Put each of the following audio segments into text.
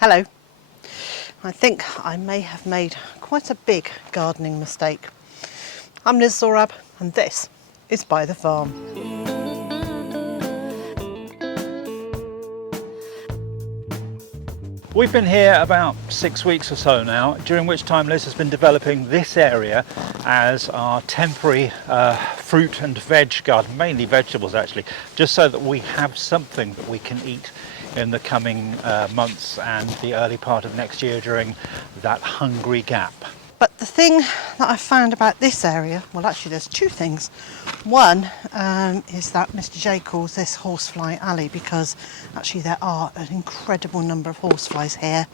Hello. I think I may have made quite a big gardening mistake. I'm Liz Zorab and this is Byther Farm. We've been here about 6 weeks or so now, during which time Liz has been developing this area as our temporary fruit and veg garden, mainly vegetables actually, just so that we have something that we can eat in the coming months and the early part of next year during that hungry gap. But the thing that I found about this area, well actually there's two things. One is that Mr. J calls this horsefly alley because actually there are an incredible number of horseflies here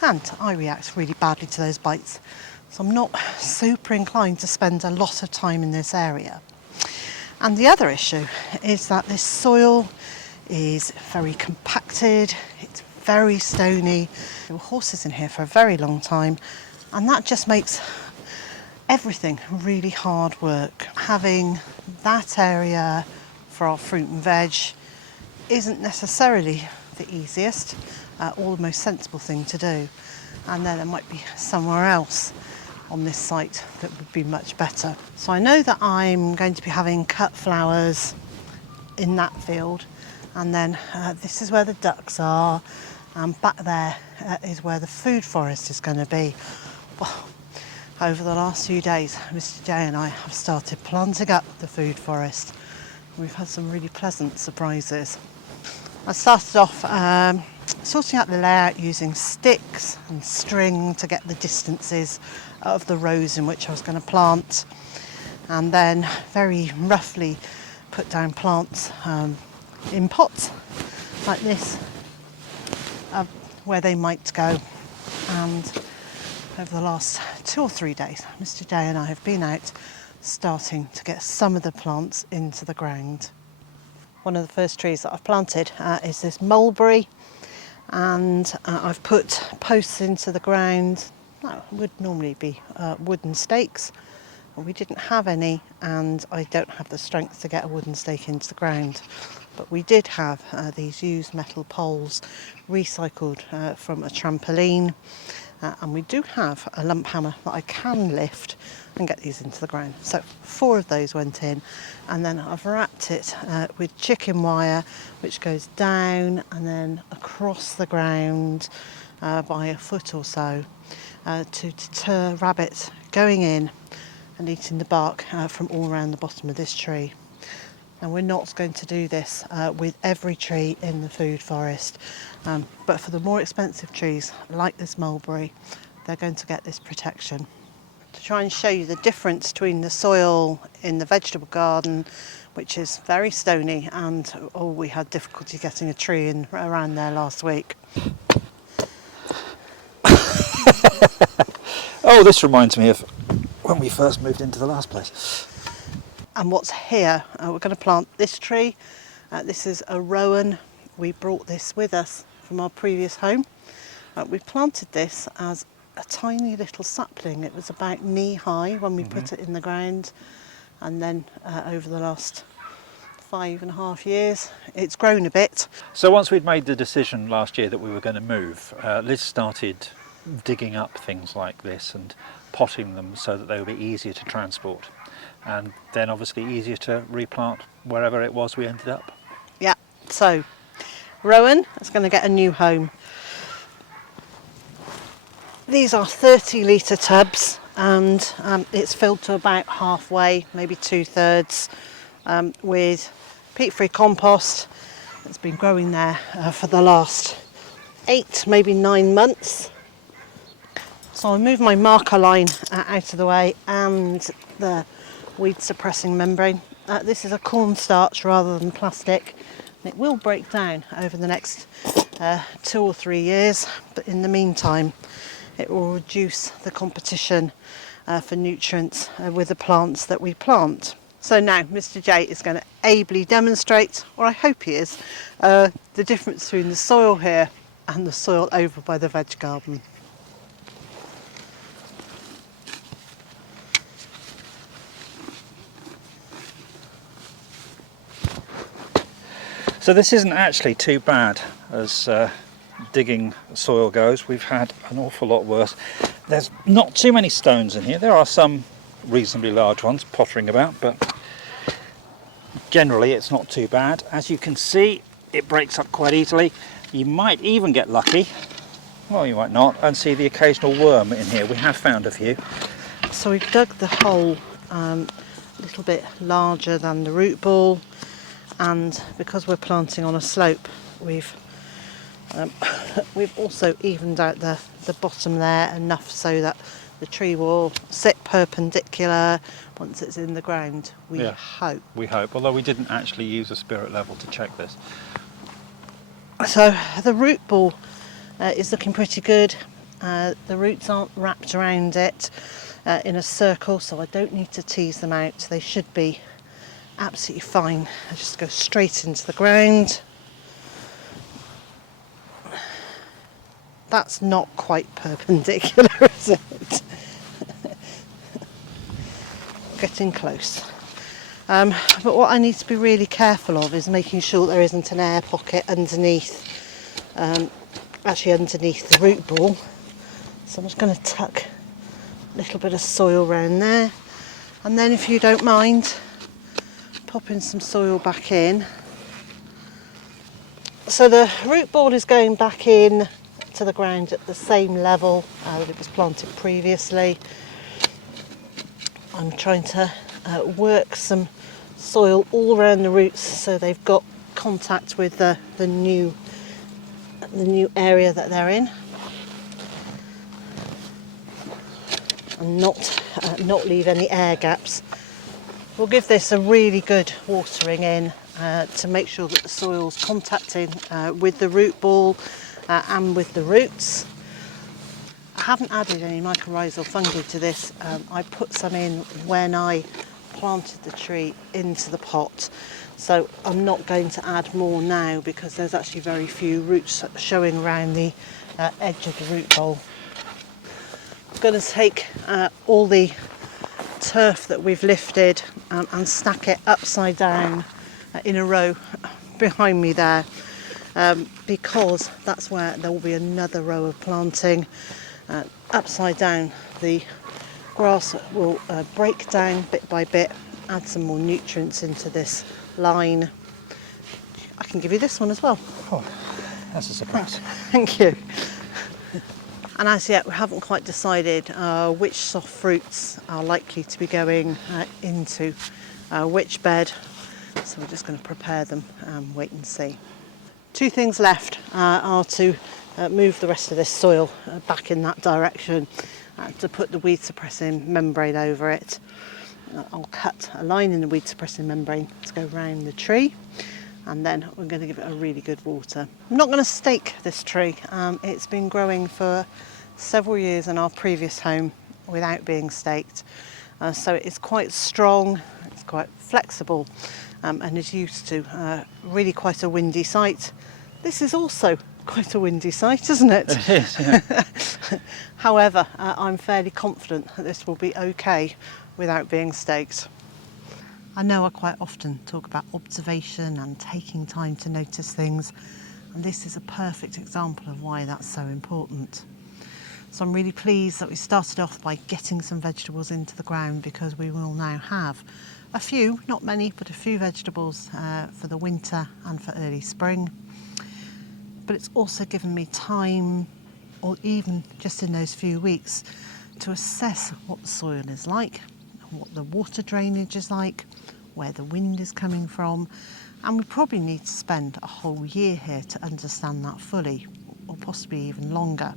and I react really badly to those bites. So I'm not super inclined to spend a lot of time in this area. And the other issue is that this soil is very compacted, it's very stony. There were horses in here for a very long time. And that just makes everything really hard work. Having that area for our fruit and veg isn't necessarily the easiest or the most sensible thing to do. And then there might be somewhere else on this site that would be much better. So I know that I'm going to be having cut flowers in that field. And then this is where the ducks are. And back there is where the food forest is going to be. Well, over the last few days, Mr. J and I have started planting up the food forest. We've had some really pleasant surprises. I started off sorting out the layout using sticks and string to get the distances of the rows in which I was going to plant, and then very roughly put down plants in pots like this where they might go. And over the last 2 or 3 days, Mr. J and I have been out starting to get some of the plants into the ground. One of the first trees that I've planted is this mulberry, and I've put posts into the ground. That would normally be wooden stakes. We didn't have any, and I don't have the strength to get a wooden stake into the ground. But we did have these used metal poles recycled from a trampoline. And we do have a lump hammer that I can lift and get these into the ground. So 4 of those went in, and then I've wrapped it with chicken wire, which goes down and then across the ground by a foot or so to deter rabbits going in and eating the bark from all around the bottom of this tree. And we're not going to do this with every tree in the food forest, but for the more expensive trees like this mulberry, they're going to get this protection. To try and show you the difference between the soil in the vegetable garden, which is very stony, and we had difficulty getting a tree in around there last week. Oh, this reminds me of when we first moved into the last place. And what's here, we're going to plant this tree. This is a rowan. We brought this with us from our previous home. We planted this as a tiny little sapling. It was about knee high when we put it in the ground, and then over the last 5.5 years it's grown a bit. So once we'd made the decision last year that we were going to move, Liz started digging up things like this and potting them so that they would be easier to transport, and then obviously easier to replant wherever it was we ended up. Yeah, so rowan is going to get a new home. These are 30-litre tubs, and it's filled to about halfway, maybe 2/3, with peat-free compost. It's been growing there for the last 8, maybe 9 months. So I'll move my marker line out of the way and the weed suppressing membrane. This is a cornstarch rather than plastic. It will break down over the next 2 or 3 years, but in the meantime it will reduce the competition for nutrients with the plants that we plant. So now Mr. J is going to ably demonstrate, or I hope he is, the difference between the soil here and the soil over by the veg garden. So this isn't actually too bad as digging soil goes, we've had an awful lot worse. There's not too many stones in here. There are some reasonably large ones pottering about, but generally it's not too bad. As you can see, it breaks up quite easily. You might even get lucky, well, you might not, and see the occasional worm in here. We have found a few. So we've dug the hole a little bit larger than the root ball, and because we're planting on a slope, we've also evened out the bottom there enough so that the tree will sit perpendicular once it's in the ground. We hope. We hope, although we didn't actually use a spirit level to check this. So the root ball is looking pretty good. The roots aren't wrapped around it in a circle, so I don't need to tease them out. They should be absolutely fine. I just go straight into the ground. That's not quite perpendicular, is it? Getting close. But what I need to be really careful of is making sure there isn't an air pocket underneath, actually underneath the root ball. So I'm just going to tuck a little bit of soil around there, and then if you don't mind, popping some soil back in. So the root ball is going back in to the ground at the same level that it was planted previously. I'm trying to work some soil all around the roots so they've got contact with the new area that they're in, and not leave any air gaps. We'll give this a really good watering in to make sure that the soil's contacting with the root ball and with the roots. I haven't added any mycorrhizal fungi to this. I put some in when I planted the tree into the pot, so I'm not going to add more now because there's actually very few roots showing around the edge of the root bowl. I'm going to take all the turf that we've lifted and stack it upside down in a row behind me there, because that's where there will be another row of planting. Upside down, the grass will break down bit by bit, add some more nutrients into this line. I can give you this one as well. Oh, that's a surprise. Thank you. And as yet we haven't quite decided which soft fruits are likely to be going into which bed, so we're just going to prepare them and wait and see. Two things left are to move the rest of this soil back in that direction, to put the weed suppressing membrane over it. I'll cut a line in the weed suppressing membrane to go round the tree, and then we're going to give it a really good water. I'm not going to stake this tree. It's been growing for several years in our previous home without being staked, so it's quite strong, it's quite flexible, and is used to really quite a windy site. This is also quite a windy site, isn't it? It is, yeah. However, I'm fairly confident that this will be okay without being staked. I know I quite often talk about observation and taking time to notice things, and this is a perfect example of why that's so important. So I'm really pleased that we started off by getting some vegetables into the ground, because we will now have a few, not many, but a few vegetables for the winter and for early spring. But it's also given me time, or even just in those few weeks, to assess what the soil is like, what the water drainage is like, where the wind is coming from, and we probably need to spend a whole year here to understand that fully, or possibly even longer.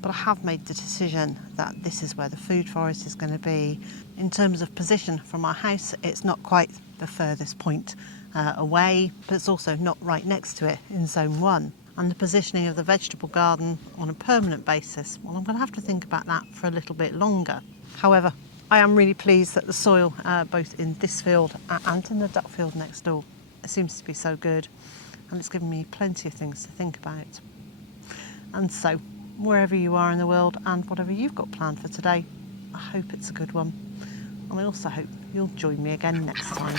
But I have made the decision that this is where the food forest is going to be. In terms of position from our house, it's not quite the furthest point away, but it's also not right next to it in zone 1. And the positioning of the vegetable garden on a permanent basis, well, I'm going to have to think about that for a little bit longer. However, I am really pleased that the soil, both in this field and in the duck field next door, seems to be so good, and it's given me plenty of things to think about. And so, wherever you are in the world and whatever you've got planned for today, I hope it's a good one. And I also hope you'll join me again next time.